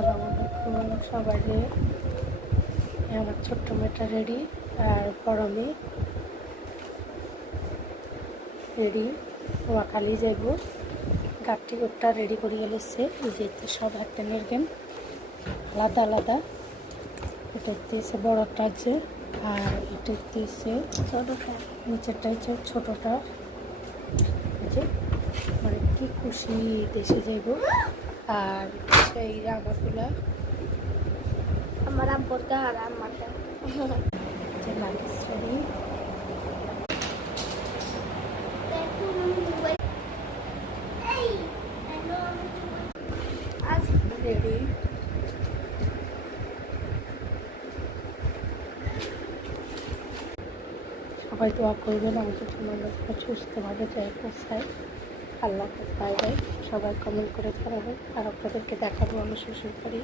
আসসালামু আলাইকুম সবাইকে। আমার ছোট্ট মেয়েটা রেডি আর বড় মেয়ে রেডি। নোয়াখালী যাইব, গাড়ি টিকিটটা রেডি করে গেলেছে। এই যে সব একটা গেম আলাদা আলাদা। এটা দিয়েছে বড়টা আছে আর এটা দিয়েছে ছোটোটা, নিচেরটা হচ্ছে ছোটোটা। যে মানে কি খুশি দেশে যাইব। আর সেই রাঙাফুলা আমার আব্বুরটা আর আমারটা যে লাগেজ রেডি। রেডি সবাই দোয়া করবেন আমাদের জন্য, আমরা সুস্থভাবে যাই পৌঁছাই। আল্লাহ পাই যাই। সবাই কমেন্ট করে জানাবেন আর আপনাদেরকে দেখাবো আমি শ্বশুর বাড়ি।